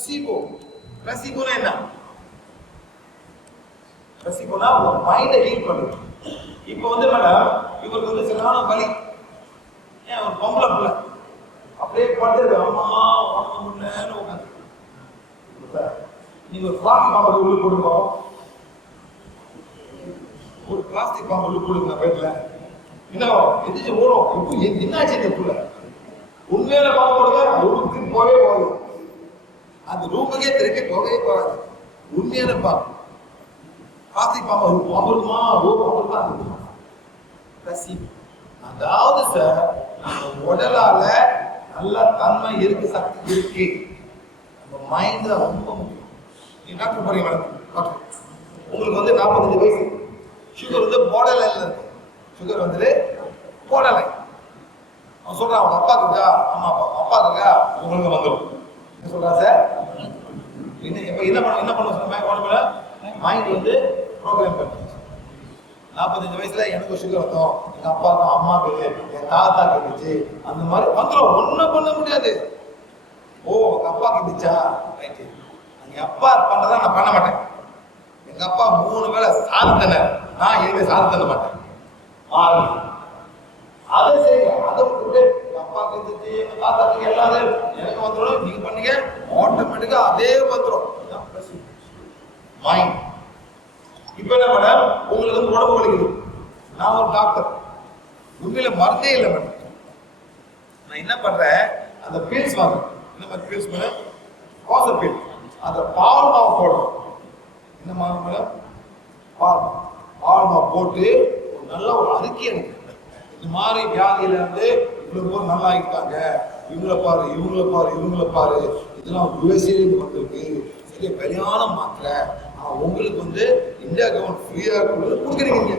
பிளஸிபோனா என்ன? பிளஸிபோனா உங்க மைண்டை ஹீல் பண்ணுது. இப்போ வந்து மேடம் இவருக்கு வந்து சரியான வலி, ஏன் ஒரு பொம்பளை பிள்ளை அப்படியே படுத்து அம்மா உடம்பு முடியலன்னு உட்காந்து நீங்க ஒரு பிளாஸ்டிக் பாம்பு உள்ள போடுங்க, ஒரு பிளாஸ்டிக் பாம்பு உள்ள போடுங்க பேட்ல என்ன எதிர்த்து ஓடும். இப்போ என்னாச்சு இந்த புள்ள? உண்மையான பாம்பு போடுங்க, ரூமுக்கு போகவே போகுது, அந்த ரூமுக்கே திருப்பி போகவே போகாது. உண்மையான பாம்பு பிளாஸ்டிக் பாம்பு அமிர்தமா அமிர்தமா அதாவது சார் நம்ம உடலால நல்ல தன்மை இருக்கு, சக்தி இருக்கு, நம்ம மைண்ட் தான் ரொம்ப முக்கியம். நீங்க டாக்டர் போறீங்க மேடம், டாக்டர் உங்களுக்கு வந்து 45 வயசு, சுகர் வந்து பார்டர் லைன்ல இருக்கு, சுகர் வந்து பார்டர் லைன். அவன் சொல்றான் அவங்க அப்பாக்கு இருக்கா, அம்மா அப்பா இருக்கா, உங்களுக்கு வந்துடும். என்ன சொல்றா சார்? என்ன பண்ண சொன்ன உடம்புல மைண்ட் வந்து ப்ரோக்ராம் பண்ணி 45 வயசுல எனக்கு சுகர் வந்தோம், எங்க அப்பாவுக்கு அம்மாவுக்கு என் தாத்தா இருந்துச்சு, அந்த மாதிரி வந்துடும், ஒன்றும் பண்ண முடியாது. ஓ எங்க அப்பாக்கு இருந்துச்சா, ரைட்டு, எங்க அப்பா பண்றதா நான் பண்ண மாட்டேன். எங்க அப்பா 3 வேளை சாதம் தானே, நான் இனிமே சாதம் தண்ண மாட்டேன். அதை செய்யுங்க, அதை விட்டுட்டு எங்க அப்பாவுக்கு இருந்துச்சு எங்க தாத்தாக்கு எல்லாரும் எனக்கு வந்துடும், நீங்க பண்ணீங்க ஆட்டோமேட்டிக்கா அதே வந்துடும். மைண்ட். இப்ப என்ன மேடம் உங்களுக்கு வந்து உடம்பு வலிக்குது, நான் ஒரு டாக்டர், உண்மையில மருந்தே இல்லை மேடம், நான் என்ன பண்றேன் அந்த பீல்ஸ் வாங்க, என்ன மாதிரி பீல்ஸ் மேடம், கோச பீல், அந்த பால் மாவு போடணும். என்ன மாவு மேடம்? பால் மாவு போட்டு ஒரு நல்ல ஒரு அறிக்கை எனக்கு, இந்த மாதிரி வியாதியில இருந்து இவ்வளவு பேர் நல்லா ஆகிட்டாங்க, இவங்கள பாரு இவங்கள பாரு இவங்கள பாரு, இதெல்லாம் யுஎஸ்ஏல வந்திருக்கு, சரி வெளியான மாத்திரை உங்களுக்கு வந்து இந்தியா கவர்மெண்ட் ஃப்ரீயா கொடுக்குறீங்க.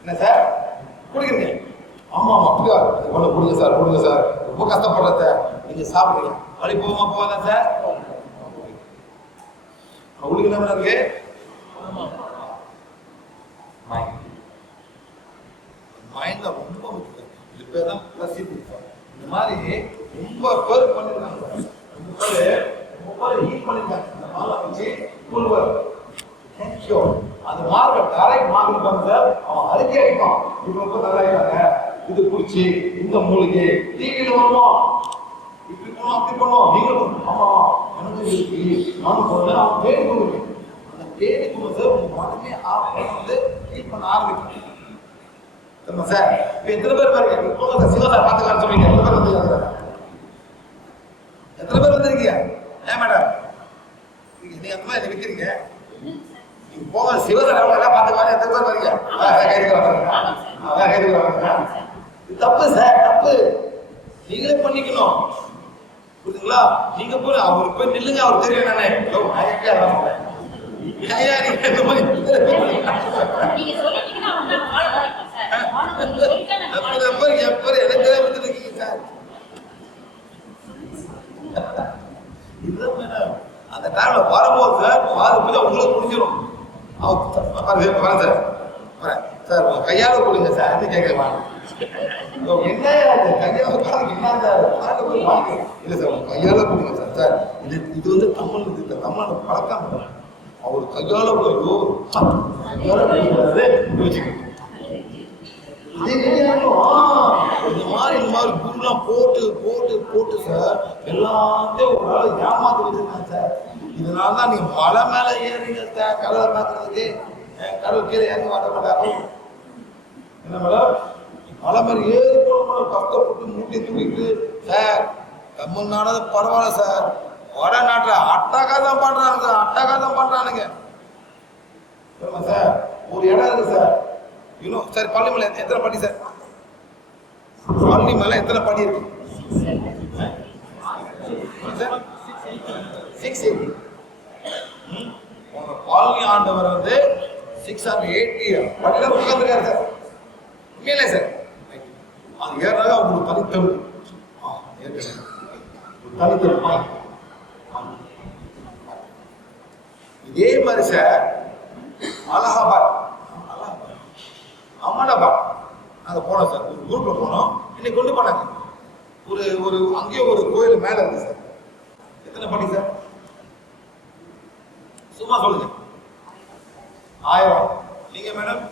என்ன சார் கொடுக்குறீங்க? ஆமா அப்படியா, கொடுங்க சார் கொடுங்க சார், ரொம்ப கஷ்டப்படுறத நீங்க சாப்பிடுங்க, வழி போகுமா போகாதா சார்? உங்களுக்கு என்ன இருக்கு? மைண்ட் ரொம்ப முக்கியம். இது பேர் தான் பிளஸிபோ. இந்த மாதிரி ரொம்ப பேர் பண்ணிருக்காங்க, ரொம்ப பேர் ஹீட் பண்ணிருக்காங்க. இந்த மாலை வச்சு கூழ்வர் அந்த மார்க்க டைரக்ட் மார்க் பண்ண சார், அவன் அறிக்கை அடிப்பான், இவ்வளவு நல்லா இருக்காங்க, இது குடிச்சு இந்த மூலிகை டிவியில் வருமா, இப்படி போனோம் அப்படி பண்ணோம், நீங்களும் ஆமா எனக்கு இருக்கு நானும் போனேன், அவன் தேடி கொடுங்க, அந்த தேடி கொடுங்க சார் உங்க மனமே வந்து ஹீட் பண்ண ஆரம்பிக்கும். சார் இப்ப எத்தனை பேர் பாருங்க போங்க சார், சிவா சார் பார்த்துக்கலாம் சொல்றீங்க, எத்தனை பேர் வந்துருக்காங்க சார்? எத்தனை பேர் வந்திருக்கீங்க? ஏன் மேடம் நீங்க அந்த மாதிரி விற்கிறீங்க, நீங்க போக சிவசரம் எல்லாம் பார்த்துக்கலாம், எத்தனை பேர் வரீங்க? இது தப்பு சார், தப்பு, நீங்களே பண்ணிக்கணும், புரியுதுங்களா? நீங்க போய் அவருக்கு போய் நில்லுங்க, அவர் தெரியும் நானே அந்த டைம்ல வரும்போது சார் பாதி பூஜை உங்களுக்கு முடிஞ்சிடும். சார் கையால கொடுங்க சார், அது கேட்கலாம் என்ன கையால என்ன இல்ல சார் கையால கொடுங்க சார். சார் இது வந்து தமிழ், இது தமிழோட பழக்கம், அவர் கையால இந்த மாதிரி குருலாம் போட்டு போட்டு போட்டு சார் எல்லாத்தையும் ஒரு நாள் ஏமாத்தி வச்சிருக்காங்க சார். இதனாலதான் நீங்க மலை மேல ஏறீங்க சார், கடலை பார்க்கறதுக்கு, கடல் கீழே ஏறி மாட்ட மாட்டாங்க. என்ன மேடம் மலை மேல ஏறி போன கஷ்டப்பட்டு மூட்டி தூக்கிட்டு சார், தமிழ்நாடு பரவாயில்ல சார், வட நாட்டுல அட்டகாசம் பண்றாங்க சார், அட்டகாசம் பண்றானுங்க சார். ஒரு இடம் இருக்கு சார், இன்னும் சார் பள்ளி மேல எத்தனை படி சார்? பள்ளி மேல எத்தனை படி இருக்கு? 680. பழனி ஆண்டவர் வந்து 680 படியில உட்கார்ந்துருக்காரு சார். உண்மையிலே சார் அது ஏறாக உங்களுக்கு தனித்தம் தனித்தம். இதே மாதிரி சார் அலகாபாத் அகமதாபாத் நாங்க போனோம் சார், ஒரு குரூப்ல போனோம், இன்னைக்கு கொண்டு போனாங்க ஒரு ஒரு அங்கேயும் ஒரு கோயில் மேல இருக்கு சார். எத்தனை படி சார்? சும்மா சொல்லுங்க. 1000. நீங்க மேடம்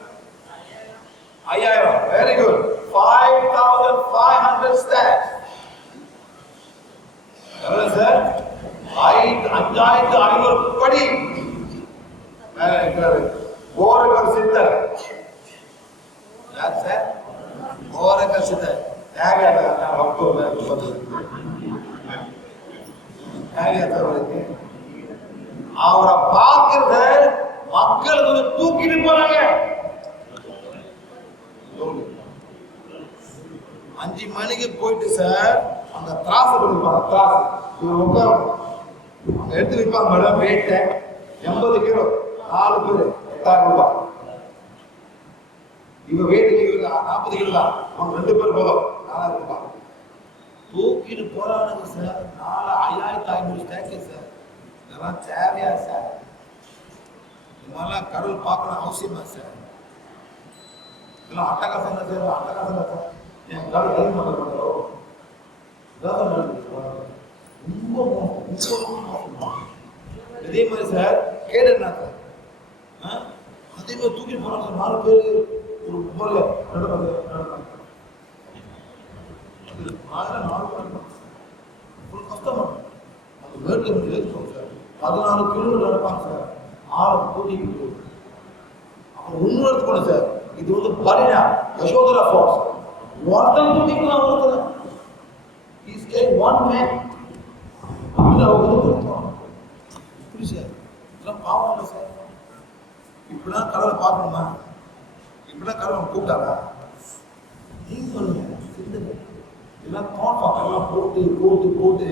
5000. Very good. 5500 steps. எவ்வளவு சார்? 5500 படி. கோரகர் சித்தர். யார் சார்? கோரகர் சித்தர். அவரை பார்க்கிறத மக்கள் தூக்கிட்டு போறாங்க. 5 மணிக்கு போயிட்டு சார் அந்த திராசு கொடுப்பாங்க. திராசு இவர் உட்காரும் அங்க எடுத்து வைப்பாங்க மேடம். வெயிட் 80 கிலோ, 4 பேர் 8000 ரூபாய். இவங்க வெயிட்டுக்கு இவங்க 40 கிலோ தான், அவங்க 2 பேர் போதும் 4000 ரூபாய். தூக்கிட்டு போறானுங்க சார். 5500 ஸ்டேக்கு சார். இதெல்லாம் தேவையா சார்? இந்த மாதிரிலாம் கடவுள் பார்க்கணும் அவசியமா சார்? இதெல்லாம் அட்டகாசம் தான் சார். அட்டகாசம் தான் சார். என் கடவுள் எதுவும் பண்ண மாட்டோம். இதே மாதிரி சார் கேடுனா சார் அதே மாதிரி தூக்கி போறாங்க சார். 4 பேர் ஒரு முறையில கஷ்டமா அந்த வேர்ல ஏற்றுவோம் சார். 14 கிலோமீட்டர் நடப்பாங்க சார். 6 கூட்டிட்டு அப்புறம் இன்னொரு போன சார். இது பரிணா யசோதரா ஃபால்ஸ். ஒருத்தன் தூக்கிக்கலாம் ஒருத்தர். He's getting one man. இப்படி சார் இதெல்லாம் பாவம் இல்லை சார். இப்படிலாம் கடவுளை பார்க்கணுமா? இப்படிலாம் கடவுளை கூப்பிட்டாரா? நீங்க சொல்லுங்க. சிந்தனை இதெல்லாம் தோட்டம் போட்டு போட்டு போட்டு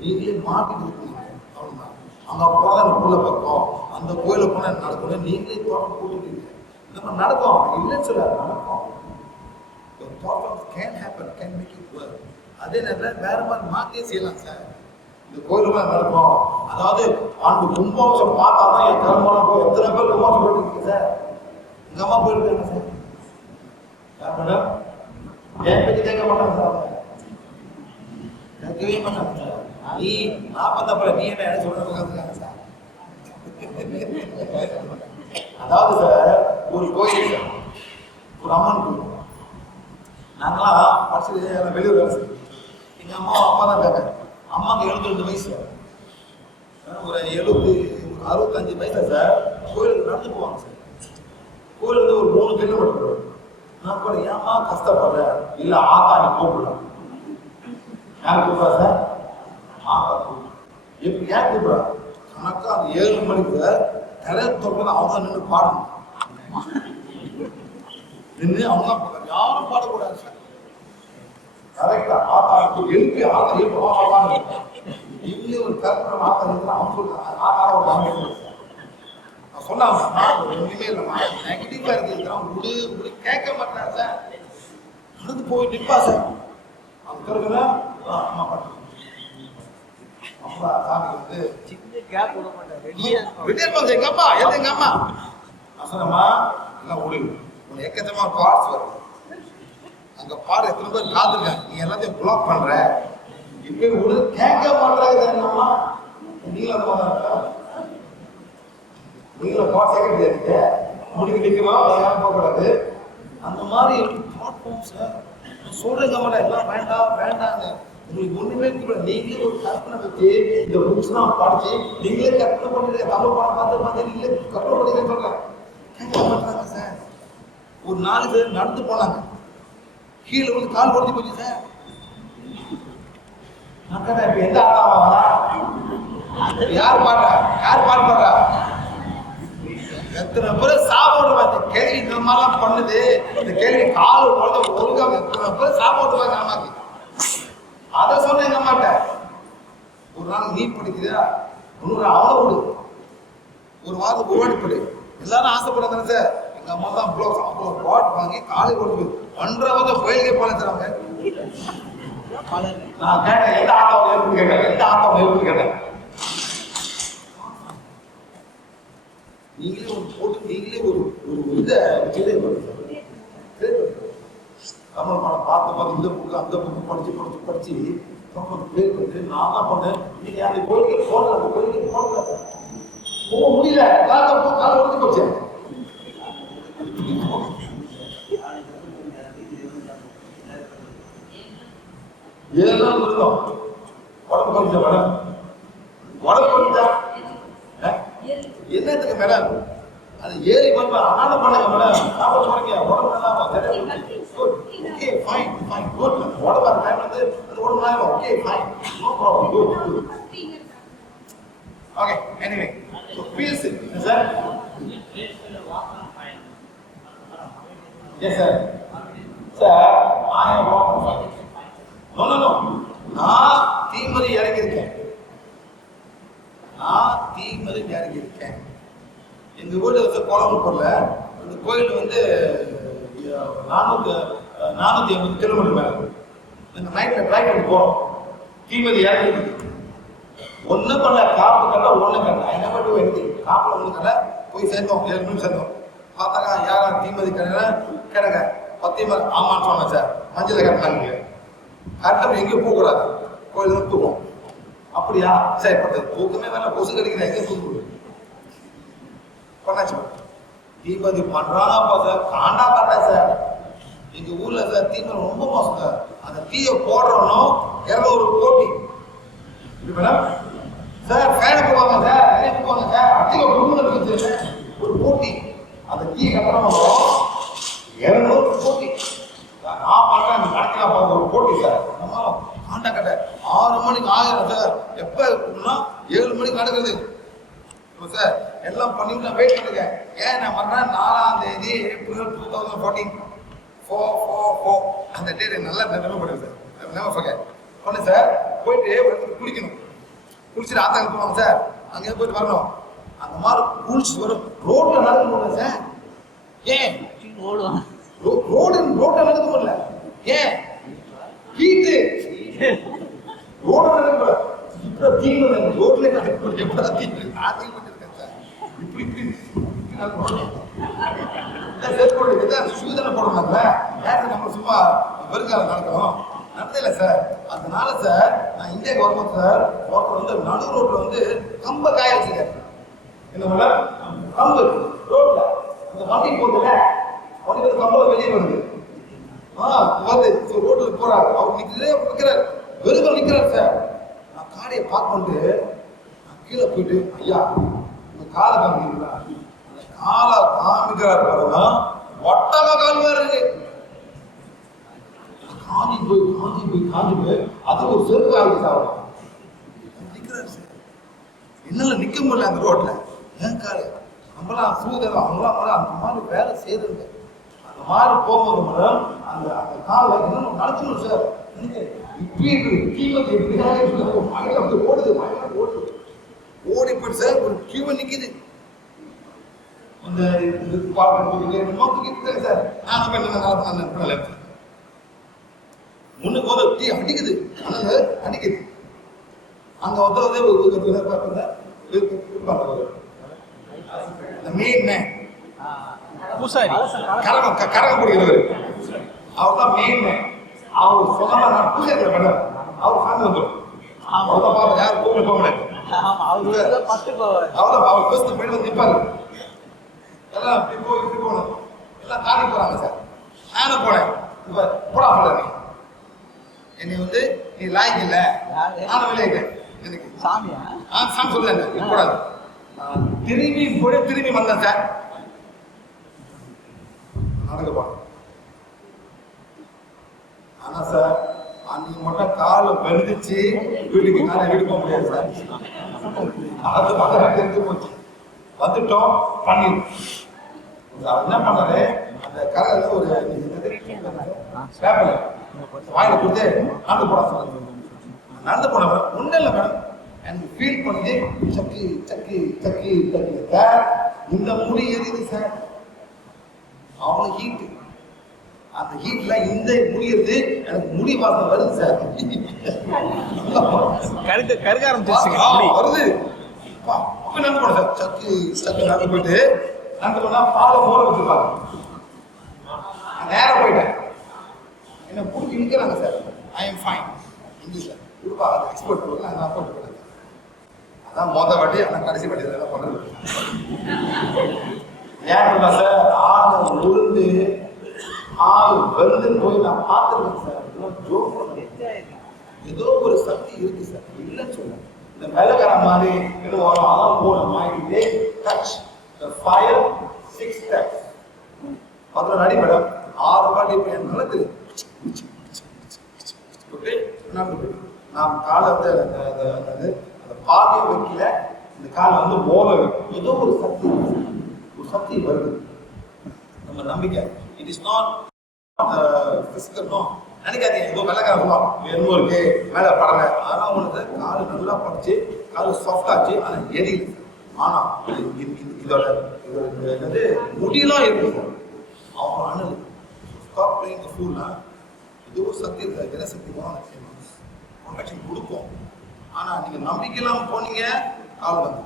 நீங்களே மாட்டிட்டு இருக்கீங்க. அவ்வளோதான். அங்கே போனால் அந்த புள்ள பக்கம், அந்த கோயிலில் போனால் நடக்கணும். நீங்களே தோட்டம் போட்டுருக்கீங்க. இந்த மாதிரி நடக்கும் இல்லைன்னு சொல்ல நடக்கும். Problems can happen, can make it work. அதே நேரத்தில் வேற மாதிரி மாற்றியே செய்யலாம் சார். இந்த கோயிலுக்குலாம் நடக்கும். அதாவது அந்த கும்பாபிஷேகம் பார்த்தா தான் என் கருமெல்லாம் போய் எத்தனை பேர் கும்பாபிஷேகம் போயிட்டு சார். எங்கள் அம்மா போயிருக்காங்க சார். யார் மேடம்? என் பற்றி கேட்க மாட்டாங்க சார். கேட்கவே மாட்டாங்க சார். நீ 40 நீ என்ன சொல்ற உட்காந்துருக்காங்க சார். அதாவது சார் ஒரு கோயில் சார், ஒரு அம்மன் கோயில். நாங்களாம் படிச்சு வெளியூர் வேலை செய்வோம். எங்கள் அம்மா அப்பா தான் இருக்காங்க. அம்மாவுக்கு 72 வயசு, ஒரு 65 வயசு சார். கோயிலுக்கு நடந்து போவாங்க சார். கோயிலுக்கு ஒரு 3 கிலோமீட்டர். நான் கூட ஏமா கஷ்டப்படுறேன்? இல்லை ஆத்தா நீ கூப்பிடலாம். யார் கூப்பிட்றா சார்? ஆத்தா கூப்பிடு. எப்படி ஏன் கூப்பிட்றா? கணக்கா அது 7 மணிக்கு சார் நிறைய தொகுதி அவங்க நின்று பாடணும். நின்று அவங்க யாரும் பாடக்கூடாது சார். கரெக்டா ஆத்தா எழுப்பி ஆத்தா எழுப்பி இங்கே ஒரு கற்பனை ஆத்தா இருந்தா அவங்க சொல்றாங்க ஆத்தா ஒரு அமைப்பு நான் சொன்னாங்க ஒன்றுமே இல்லைம்மா நெகட்டிவா இருக்கிறான் முடி முடி கேட்க மாட்டாங்க சார். நடந்து போய் நிற்பா சார். அவங்க கருக்குன்னா அம்மா பாட்டு அப்பா சாமி சின்ன கேப் விட மாட்டேன். ரெடியா இருப்பாங்க எங்க அம்மா எது எங்க அம்மா நான் சொன்னம்மா எல்லாம் ஒளிவு உனக்கு எக்கச்சமா பார்ட்ஸ் வரும். அங்க பாரு எத்தனை பேர் காத்துருக்காங்க. நீ எல்லாத்தையும் பிளாக் பண்ற. இப்ப ஒரு கேட்க மாட்டாங்க என்னம்மா நீங்களும் அந்த மாதிரி நீங்களும் பாட்டு கேட்க முடிவு நிற்கலாம் யாரும் போகக்கூடாது. அந்த மாதிரி பார்ப்போம் சார். சொல்றேங்க மாட்டேன் எல்லாம் வேண்டாம் வேண்டாங்க. உங்களுக்கு ஒண்ணுமே கூடாது. நீங்களே ஒரு கற்பனை வச்சு இந்த புக்ஸ் தான் படிச்சு நீங்களே கற்பனை பண்ணிட்டு தமிழ் படம் பார்த்து நீங்களே கற்பனை பண்ணிக்க சொல்றேன். கேட்க மாட்டாங்க சார். ஒரு 4 பேர் நடந்து போனாங்க. கீழே வந்து கால் உடஞ்சி போச்சு சார். நான் கேட்டேன் இப்ப எந்த ஆட்டாவா யார் பாடுறா யார் பாட்டு பாடுறா? எத்தனை பேர் சாப்பிடுவாங்க. இந்த கேள்வி இந்த மாதிரிலாம் பண்ணுது. இந்த கேள்வி கால் உடஞ்ச ஒழுங்கா எத்தனை பேர் சாப்பிடுவாங்க அம்மாக்கு. அதை சொன்ன எங்க அம்மாட்ட ஒரு நாள் நீ படிக்குதா இன்னொரு அவளை விடு ஒரு வாரத்துக்கு ஓடி படி எல்லாரும் ஆசைப்படுறாங்க சார். எங்க அம்மா தான் அவ்வளோ பாட் வாங்கி காலை கொண்டு 1.5 கோயிலுக்கே போல தராங்க. நான் கேட்டேன் எந்த ஆட்டாவை எழுப்பு கேட்டேன். எந்த ஆட்டாவை எழுப்பு கேட்டேன். நீங்களே ஒரு போட்டு நீங்களே ஒரு இதை தமிழ் படம் பார்த்து இந்த புக்கு அந்த புக்கு படிச்சு பேர் வந்து நான் தான் பண்ணேன். நீங்க அந்த கோயிலுக்கு போடல. அந்த கோயிலுக்கு போடல. போக முடியல, கால ஒடுத்து போச்சு. ஏதெல்லாம் இருந்தோம் உடம்பு கொஞ்சம் மேடம், உடம்பு கொஞ்சம் என்னத்துக்கு மேடம், அது ஏறி வந்து ஆன பண்ணுங்க மேடம், சாப்பிட போறீங்க உடம்பு நல்லா ஓகே ஃபைன் ஃபைன் குட், உடம்பு அந்த டைம் வந்து அது உடம்பு நல்லா okay fine no problem good. Okay anyway so peace sir. Yes sir. Sir I am walking. No no no, நான் தீமதி இறங்கியிருக்கேன், நான் தீமதி இறங்கியிருக்கேன். எங்கள் வீடு வந்து கோலம்பூர்ல அந்த கோயில் வந்து 480 கிலோமீட்டர் மேலே. நாங்கள் நைட்டில் ட்ரை பண்ணி போகிறோம், தீமதி இறங்கிருக்கு. ஒன்றும் பண்ணல, காப்பு கல்ல ஒன்று கல்ல, என்ன மட்டும் எடுத்து காப்பில் ஒன்று கல்ல போய் சேர்ந்தோம். 7 மணிக்கு சேர்ந்தோம். பார்த்தாக்கா யாரா தீமதி கிடங்க 10 மணி ஆமான்னு சொன்னேன் சார். மஞ்சள் கட்டினாங்க, கரெக்டாக எங்கேயும் போகக்கூடாது, கோயில் தூக்கம். அப்படியா சரி பட்டது, தூக்கமே வேலை, கொசு கடிக்கிறேன், எங்கே தூக்கு பண்ணாச்சு. தீபதி பண்றாங்கப்பா சார், காண்டா காட்டா சார். எங்க ஊர்ல சார் தீபம் ரொம்ப மோசம் சார். அந்த தீயை போடுறோம் இறங்க ஒரு போட்டி மேடம் சார், ஃபேனை போவாங்க சார், நிறைய போவாங்க சார், அதிக குடும்பம் ஒரு போட்டி. அந்த தீயை கட்டுறோம் 200 போட்டி. நான் பண்றேன், அந்த கணக்கில் பார்க்க ஒரு போட்டி சார். காண்டா கட்ட 6 மணிக்கு ஆயிரம் சார், எப்ப 7 மணிக்கு நடக்குது சார். எல்லாம் பண்ணிட்டு நான் வெயிட் பண்ணுங்க. ஏன் நான் வர்றேன் 4ஆம் தேதி ஏப்ரல் 2014 4 அந்த டேட் நல்லா நினைவு சார். ஒன்று சார் போயிட்டு குளிக்கணும், குளிச்சுட்டு ஆத்தாங்க போவாங்க சார், அங்கே போயிட்டு வரணும். அந்த மாதிரி குளிச்சுட்டு வரும் ரோட்ல நடக்க முடியல சார். ஏன் ரோட்ல நடக்க முடியல? ஏன் ஹீட்டு ரோட நடக்க முடியல. இப்போ தீங்க ரோட்ல நடக்க முடியல. இப்படி இப்படி சூதனை போடணும்ல, யாருக்கு நம்ம சும்மா வெறுக்கால நடக்கணும் நடந்ததில்ல சார். அதனால சார் நான் இந்தியாவுக்கு வரும்போது சார் ஒருத்தர் வந்து நடு ரோட்ல வந்து கம்ப காய வச்சுக்க, என்ன மேடம் கம்பு ரோட்ல அந்த வண்டி போகுதுல, வண்டி வந்து கம்பல வெளியே வருது. வந்து ரோட்ல போறாரு, அவர் நிக்கிறார், வெறும் நிக்கிறார் சார். நான் காடையை பார்த்துட்டு நான் கீழே போயிட்டு ஐயா இந்த காலை காமிக்கிறீங்களா, அந்த காலை காமிக்கிறார் பாருங்க, ஒட்டக கால் வேற இருக்கு. காஞ்சி போய் அது ஒரு செருப்பு ஆகி சாப்பிடும் நிக்கிறாரு சார். என்னால நிக்க முடியல அந்த ரோட்ல. ஏன் காலு நம்மளாம் சூதரம் அவங்களாம் அந்த மாதிரி வேலை செய்யறது. அந்த மாதிரி போகும்போது மேடம் அந்த அந்த காலை இன்னும் நடத்தணும் சார். இப்படி கீழே ஓடுது ஓடி போயிட்டு சார் ஒரு கீழே நிக்குது. அந்த நோக்கிட்டு சார் நான் என்ன முன்னுக்கு போது டீ அடிக்குது, அடிக்குது. அங்க வந்து மெயின் பூசாரி கரகம் குடிக்கிறவர், அவர் தான் மெயின். அவர் சொன்னா நான் பூசாரி மேடம், அவர் ஃபேமிலி வந்துடும். அவர்தான் பாப்பா யாரும் கோவில் போக முடியாது. அவர்தான் அவர் பேசுறது போயிட்டு வந்து நிற்பாரு. எல்லாம் இப்படி போகணும், எல்லாம் தாண்டி போறாங்க சார். நானும் போனேன். இப்ப போடா போல என்னை வந்து நீ லாய்க்கு இல்லை, நானும் விளையாடுறேன். எனக்கு சாமியா சாமி சொல்லுங்க கூடாது. திரும்பி போய் திரும்பி வந்தேன் சார். நடக்கப்பா ஆனா சார் அன்னைக்கு மட்டும் காலை பெருந்துச்சு, வீட்டுக்கு காலை எடுக்க முடியாது சார். அது பக்கம் தெரிஞ்சு போச்சு. வந்துட்டோம் பண்ணிடும். என்ன பண்ணாரு, அந்த கரையில ஒரு பேப்பர் வாயில கொடுத்து நடந்து போட சொன்னாங்க. நடந்து போன மேடம் ஒன்றும் இல்லை மேடம், எனக்கு ஃபீல் பண்ணி சக்கி சக்கி சக்கி சக்கி சார். இந்த முடி எரியுது சார், அவ்வளோ ஹீட்டு. அந்த ஹீட்ல இந்த முடியறது எனக்கு முடி வாசம் வருது சார். கருகாரம் வருது. அப்ப நடந்து போன சார், சக்கி சக்கி நடந்து போயிட்டு நடந்து போனா பாலை மோர வச்சிருப்பாங்க. நேரம் போயிட்டேன், என்ன பிடிச்சி நிற்கிறாங்க சார். ஐ எம் ஃபைன் இங்கிலீஷ்ல கொடுப்பா, அது எக்ஸ்போர்ட் கொடுக்கலாம், நான் போட்டு போட்டேன். அதான் மொதல் வாட்டி ஆனால் கடைசி வாட்டி என்ன பண்ணுறது ஏன்னா சார் ஆளை உளுந்து ஆள் வந்து போய் நான் பார்த்துருக்கேன் சார் ஜோக் ஏதோ ஒரு சக்தி இருக்கு சார் இல்லைன்னு சொல்லுங்க இந்த வெள்ளக்கார மாதிரி என்ன வரும் அதான் போன mind touch the fire 6 steps அதில் நடி மேடம் 6 வாட்டி இப்போ எனக்கு நடக்குது ஓகே நான் காலை வந்து அந்த பாதையை வைக்கல இந்த காலை வந்து போல ஏதோ ஒரு சக்தி வருது நம்ம நம்பிக்கை இட் இஸ் நாட் பிசிக்கல் நோ நினைக்காதீங்க ஏதோ வெள்ளக்கார என்னமோ இருக்கு மேலே படலை ஆனால் உங்களுக்கு காலு நல்லா படிச்சு காலு சாஃப்ட் ஆச்சு ஆனால் எரியல ஆனா இதோட என்னது முடியெல்லாம் இருக்கு அவங்க அண்ணல் ஸ்டாப் பிளேயிங் தி ஃபூல்னா ஏதோ சக்தி இருக்கு என்ன சக்தி ப்ரொடெக்ஷன் கொடுக்கும் ஆனா நீங்க நம்பிக்கையெல்லாம் போனீங்க கால் வந்து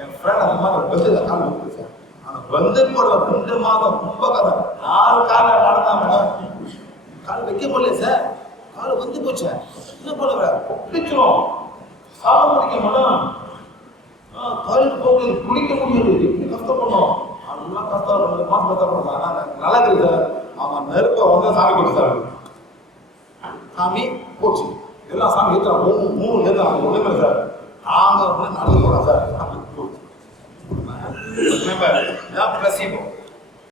என் ஃப்ரெண்ட் அந்த மாதிரி வந்து கால் வந்து சார் ஆனா வந்து கூட 2 மாதம் ரொம்ப கதை 4 கால நடந்தா மேடம் கால் வைக்க முடியல சார் கால் வந்து போச்சு என்ன போல பிடிச்சிரும் சாப்பிட முடிக்க மேடம் கால் போக குளிக்க முடியாது எப்படி கஷ்டப்படணும் அதெல்லாம் கஷ்டம் 2 மாதம் கஷ்டப்படலாம் ஆனா நல்லா இருக்கு சார் அவன் நெருப்பை வந்து சாமி கொடுத்தாரு சாமி போச்சு எல்லாம் சாமி ஏற்றுறாங்க 3 ஏற்றுறாங்க ஒன்றுமே சார் நாங்கள் வந்து நடந்து போகிறோம் சார் போச்சு பிளஸிபோ